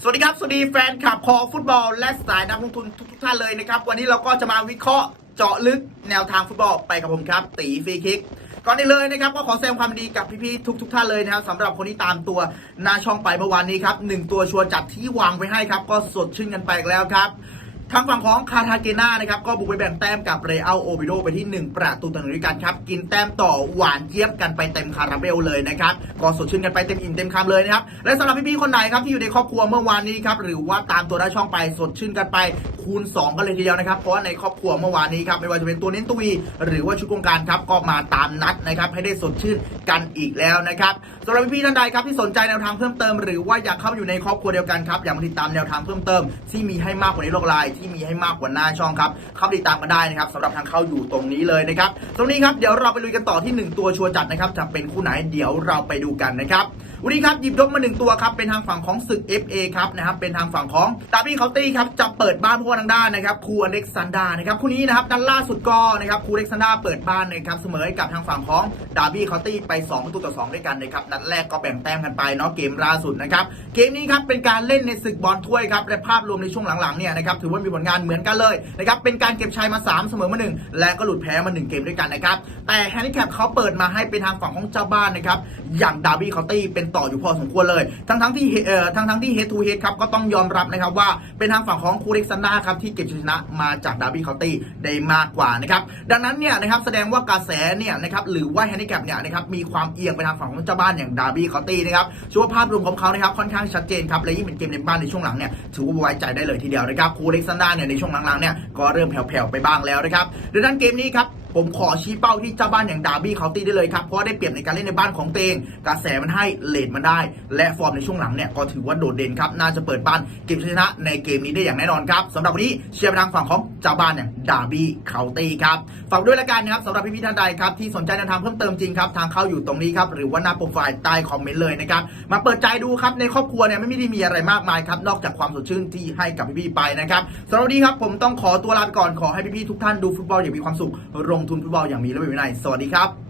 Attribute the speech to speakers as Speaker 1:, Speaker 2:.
Speaker 1: สวัสดีครับ สวัสดีแฟนคลับคอฟุตบอล และสายนักลงทุนทุกท่านเลยนะครับ วันนี้เราก็จะมาวิเคราะห์เจาะลึกแนวทางฟุตบอลไปกับผมครับ ตีฟรีคิก ก่อนอื่นเลยนะครับ ก็ขอแสดงความดีกับพี่ๆทุก ๆ ท่านเลยนะครับสำหรับคนที่ตามตัวหน้าช่องไปเมื่อวานนี้ครับหนึ่งตัวชัวร์จัดที่วางไว้ให้ครับ ก็สดชื่นกันไปแล้วครับ ทางฝั่งของคาทาเกนานะครับก็บุกไปแบ่งแต้มกับเรอัลโอบิโดไปที่ 1 ประตูต่อหนึ่งด้วยกันครับ กินแต้มต่อหวานเจี๊ยบกันไปเต็มคาราเบลเลยนะครับก็สดชื่นกันไปเต็มอิ่มเต็มคำเลยนะครับ และสำหรับพี่ๆคนไหนครับที่อยู่ในครอบครัวเมื่อวานนี้ครับหรือว่าตามตัวได้ช่องไปสดชื่นกันไปคูณ 2 กันเลยทีเดียวนะครับ เพราะว่าในครอบครัวเมื่อวานนี้ครับไม่ว่าจะเป็นตัวเน้นตัววีหรือว่าชุดโครงการครับก็มาตามนัดนะครับให้ได้สดชื่นกันอีกแล้วนะครับสำหรับพี่ๆท่านใดครับที่สนใจแนวทางเพิ่มเติม หรือว่าอยากเข้าอยู่ในครอบครัวเดียวกันครับอยากมาติดตามแนวทางเพิ่มเติม ที่มีให้มากกว่าในโลกไลน์ที่มีให้มากกว่าหน้าช่องครับเข้าติดตามกันได้นะครับสำหรับทางเข้าอยู่ตรงนี้เลยนะครับตรงนี้ครับเดี๋ยวเราไปลุยกันต่อที่หนึ่งตัวชัวร์จัดนะครับจะเป็นคู่ไหนเดี๋ยวเราไปดูกันนะครับวันนี้ครับหยิบยกมาหนึ่งตัวครับเป็นทางฝั่งของศึก FA ครับนะครับเป็นทางฝั่งของดาร์บี้เคาน์ตี้ครับจะเปิดบ้านพวกทางด้านนะครับครูอเล็กซานดานะครับคู่นี้นะครับด้านล่าสุดก็นะครับครูอเล็กซานดาเปิดบ้านนะครับเสมอกับทางฝั่งของดาร์บี้เคาน์ตี้ไป2ประตูต่อ2ด้วยกันนะครับนัดแรกก็แบ่งแต้มกันไปเนาะเกมล่าสุดนะครับเกมนี้ครับเป็นการเล่นในศึกบอลถ้วยครับและภาพรวมในช่วงหลังๆเนี่ยนะครับถือว่ามีผลงานเหมือนกันเลยนะครับเป็นการเก็บชัยมา 3 เสมอมา1และก็หลุดแพ้มา 1 เกมด้วยกันนะครับแต่แฮนดิแคปเขาเปิดมาให้เป็นทางฝั่งของเจ้าบ้านนะครับอย่างดาร์บี้เคาน์ตี้เป็นต่ออยู่พอสมควรเลย ทั้งทั้งๆที่เอ่อทั้งทั้งๆที่เฮดทูเฮดครับก็ต้องยอมรับนะครับว่าเป็นทางฝั่งของคูเล็กซันดาครับที่เก็บชนะมาจากดาร์บี้เคาน์ตี้ได้มากกว่านะครับดังนั้นเนี่ยนะครับแสดงว่ากระแสเนี่ยนะครับหรือว่าแฮนดิแคปเนี่ยนะครับมีความเอียงไปทางฝั่งของเจ้าบ้านอย่างดาร์บี้เคาน์ตี้นะครับชัวร์ภาพรวมของเขานะครับค่อนข้างชัดเจนครับและยิ่งเป็นเกมในบ้านในช่วงหลังเนี่ยถือว่าไว้ใจได้เลยทีเดียวนะครับคูเล็กซันดาเนี่ยในช่วงหลังๆเนี่ยก็เริ่มแผ่วๆไปบ้างแล้วนะครับดังนั้นเกมนี้ครับ ผมขอชี้เป้าที่เจ้าบ้านอย่างดาร์บี้เคาน์ตี้ได้เลยครับ เพราะว่าได้เปรียบในการเล่นในบ้านของตัวเองกระแสมันให้เลดมันได้ และฟอร์มในช่วงหลังเนี่ยก็ถือว่าโดดเด่นครับ น่าจะเปิดบ้านเก็บชัยชนะในเกมนี้ได้อย่างแน่นอนครับสำหรับวันนี้เชียร์ไปทางฝั่งของเจ้าบ้านอย่างดาร์บี้เคาน์ตี้ครับฝากด้วยละกันนะครับสำหรับพี่ๆท่านใดครับที่สนใจแนวทางเพิ่มเติมจริงครับทางเข้าอยู่ตรงนี้ครับหรือว่าหน้าโปรไฟล์ใต้คอมเมนต์เลยนะครับมาเปิดใจดูครับในครอบครัวเนี่ยไม่ได้มีอะไรมากมายครับนอกจากความสดชื่นที่ให้กับพี่ๆไปนะครับสำหรับวันนี้ครับผมต้องขอตัวลาไปก่อนขอให้พี่ๆทุกท่านดูฟุตบอลอย่างมีความสุขลงทุนฟุตบอลอย่างมีระเบียบวินัย สวัสดีครับ